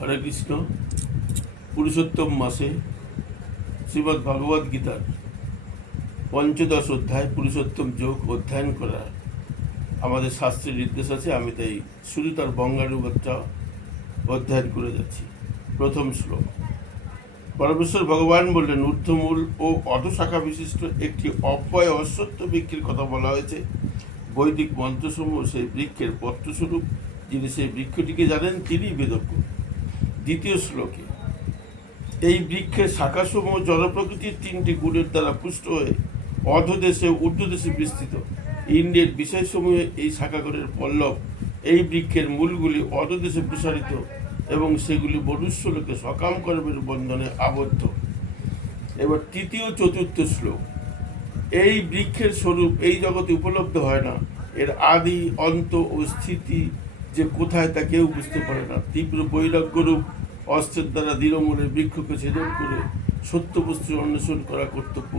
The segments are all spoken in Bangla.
হরে কৃষ্ণ। পুরুষোত্তম মাসে শ্রীমদ্ ভগবদ গীতার পঞ্চদশ অধ্যায় পুরুষোত্তম যোগ অধ্যয়ন করা আমাদের শাস্ত্রের নির্দেশ আছে। আমি তাই শুধু তার বঙ্গানুবাদটা অধ্যয়ন করে যাচ্ছি। প্রথম শ্লোক। পরমেশ্বর ভগবান বললেন, ঊর্ধ্বমূল ও অধশাখা বিশিষ্ট একটি অব্যয় অশ্বত্থ বৃক্ষের কথা বলা হয়েছে। বৈদিক মন্ত্রসমূহ সেই বৃক্ষের পত্রস্বরূপ। যিনি সেই বৃক্ষটিকে জানেন তিনিই বেদজ্ঞ। দ্বিতীয় শ্লোকে, এই বৃক্ষের শাখাসমূহ জড়প্রকৃতির তিনটি গুণের দ্বারা পুষ্ট হয়ে অধদেশে ঊর্ধ্বদেশে বিস্তৃত। ইন্দ্রিয়ের বিষয়সমূহে এই শাখাগণের পল্লব। এই বৃক্ষের মূলগুলি অধদেশে প্রসারিত এবং সেগুলি মনুষ্যলোকে সকাম কর্মের বন্ধনে আবদ্ধ। এবার তৃতীয় চতুর্থ শ্লোক। এই বৃক্ষের স্বরূপ এই জগতে উপলব্ধ হয় না। এর আদি অন্ত ও স্থিতি যে কোথায় তা কেউ বুঝতে পারে না। তীব্র বৈরাগ্যরূপ অস্ত্রের দ্বারা দৃঢ়মূলে বৃক্ষকে ছেদন করে সত্য বস্তুর অন্বেষণ করা কর্তব্য।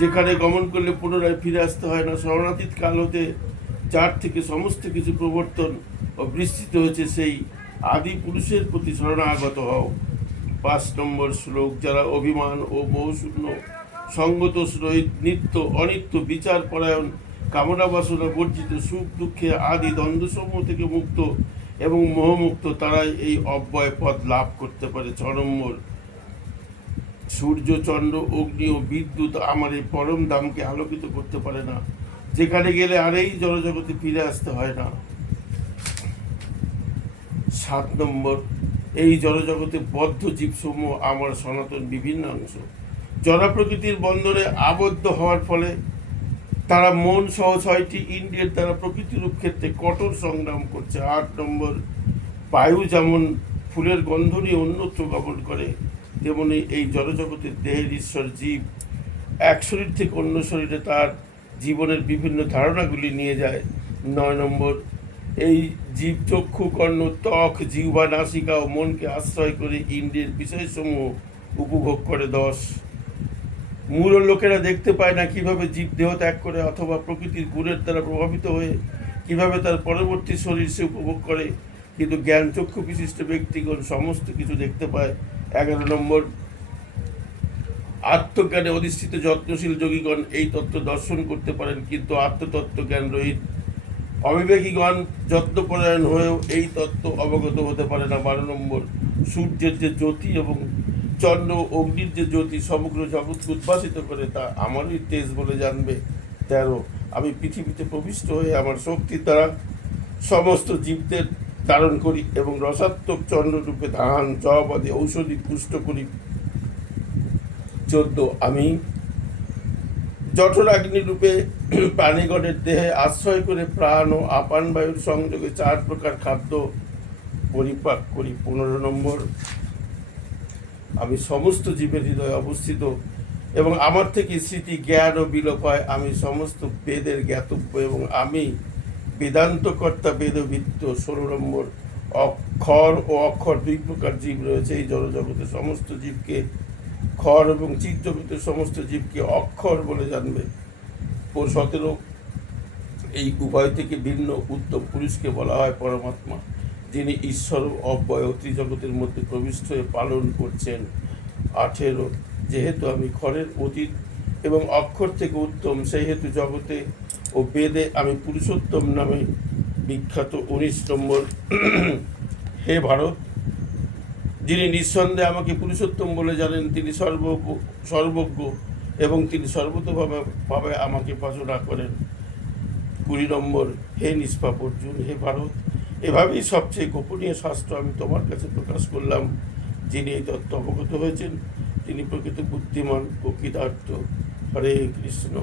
যেখানে গমন করলে পুনরায় ফিরে আসতে হয় না। শরণাতীত কাল হতে যার থেকে সমস্ত কিছু প্রবর্তন ও বিস্তৃত হয়েছে, সেই আদি পুরুষের প্রতি শরণাগত হও। 5 নম্বর শ্লোক। যারা অভিমান ও মোহশূন্য, সঙ্গতোষ রহিত, নিত্য অনিত্য, বিচার পরায়ণ, কামনা বাসনা বর্জিত, সুখ দুঃখে আদি দ্বন্দ্বসমূহ থেকে মুক্ত এবং মোহমুক্ত, তারাই এই অব্যয় পদ লাভ করতে পারে। 6 নম্বর। সূর্য, চন্দ্র, অগ্নি ও বিদ্যুৎ আমার এই পরম ধামকে আলোকিত করতে পারে না, যেখানে গেলে আর এই জড়জগতে ফিরে আসতে হয় না। 7 নম্বর। এই জড়জগতে বদ্ধ জীবসমূহ আমার সনাতন বিভিন্ন অংশ। জড় প্রকৃতির বন্ধনে আবদ্ধ হওয়ার ফলে তারা মন সহ 6টি ইন্দ্রিয়ের দ্বারা প্রকৃতিরূপ ক্ষেত্রে কঠোর সংগ্রাম করছে। 8 নম্বর। বায়ু যেমন ফুলের গন্ধ নিয়ে অন্যত্র গমন করে, তেমনি এই জড়জগতের দেহের ঈশ্বর জীব এক শরীর থেকে অন্য শরীরে তার জীবনের বিভিন্ন ধারণাগুলি নিয়ে যায়। 9 নম্বর। এই জীব চক্ষু, কর্ণ, ত্বক, জিহ্বা, নাসিকা ও মনকে আশ্রয় করে ইন্দ্রিয়ের বিষয়সমূহ উপভোগ করে। 10। মূল লোকেরা দেখতে পায় না কিভাবে জীব দেহ ত্যাগ করে অথবা প্রকৃতির গুণের দ্বারা প্রভাবিত হয়ে কিভাবে তার পরবর্তী শরীর সে উপভোগ করে, কিন্তু জ্ঞান চক্ষু বিশিষ্ট ব্যক্তিগণ সমস্ত কিছু দেখতে পায়। 11 নম্বর। আত্মজ্ঞানে অধিষ্ঠিত যত্নশীল যোগীগণ এই তত্ত্ব দর্শন করতে পারেন, কিন্তু আত্মতত্ত্ব জ্ঞান রহিত অবিবেকীগণ যত্নপরায়ণ হয়েও এই তত্ত্ব অবগত হতে পারে না। 12 নম্বর। সূর্যের যে জ্যোতি এবং চন্দ্র অগ্নির যে জ্যোতি সমগ্র জগৎকে উদ্ভাসিত করে, তা আমারই তেজ বলে জানবে। 13। আমি পৃথিবীতে প্রবিষ্ট হয়ে আমার শক্তির দ্বারা সমস্ত জীবদের ধারণ করি এবং রসাত্মক চন্দ্ররূপে ধান, জব আদি ঔষধি পুষ্ট করি। 14। আমি জঠরাগ্নি রূপে প্রাণীগণের দেহে আশ্রয় করে প্রাণ ও আপান বায়ুর সংযোগে 4 প্রকার খাদ্য পরিপাক করি। 15 নম্বর। আমি সমস্ত জীবের হৃদয়ে অবস্থিত এবং আমার থেকে স্মৃতি, জ্ঞান ও বিলোপ হয়। আমি সমস্ত বেদের জ্ঞাতব্য এবং আমি বেদান্তকর্তা, বেদবিত্ত। 16 নম্বর। অক্ষর ও অক্ষর 2 প্রকার জীব রয়েছে এই জড়জগতে। সমস্ত জীবকে ক্ষর এবং চিৎ জগতের সমস্ত জীবকে অক্ষর বলে জানবে। 17। এই উভয় থেকে ভিন্ন উত্তম পুরুষকে বলা হয় পরমাত্মা, যিনি ঈশ্বর ও অব্যয় ত্রিজগতের মধ্যে প্রবিষ্ট হয়ে পালন করছেন। 18। যেহেতু আমি ক্ষরের অতীত এবং অক্ষর থেকে উত্তম, সেই হেতু জগতে ও বেদে আমি পুরুষোত্তম নামে বিখ্যাত। 19 নম্বর। হে ভারত, যিনি নিঃসন্দেহে আমাকে পুরুষোত্তম বলে জানেন, তিনি সর্বজ্ঞ এবং তিনি সর্বতোভাবে আমাকে ভজনা করেন। 20 নম্বর। হে নিষ্পাপ অর্জুন, হে ভারত, এভাবেই সবচেয়ে গোপনীয় শাস্ত্র আমি তোমার কাছে প্রকাশ করলাম। যিনি এই তত্ত্ব অবগত হয়েছেন, তিনি প্রকৃত বুদ্ধিমান ও কৃতার্থ। হরে কৃষ্ণ।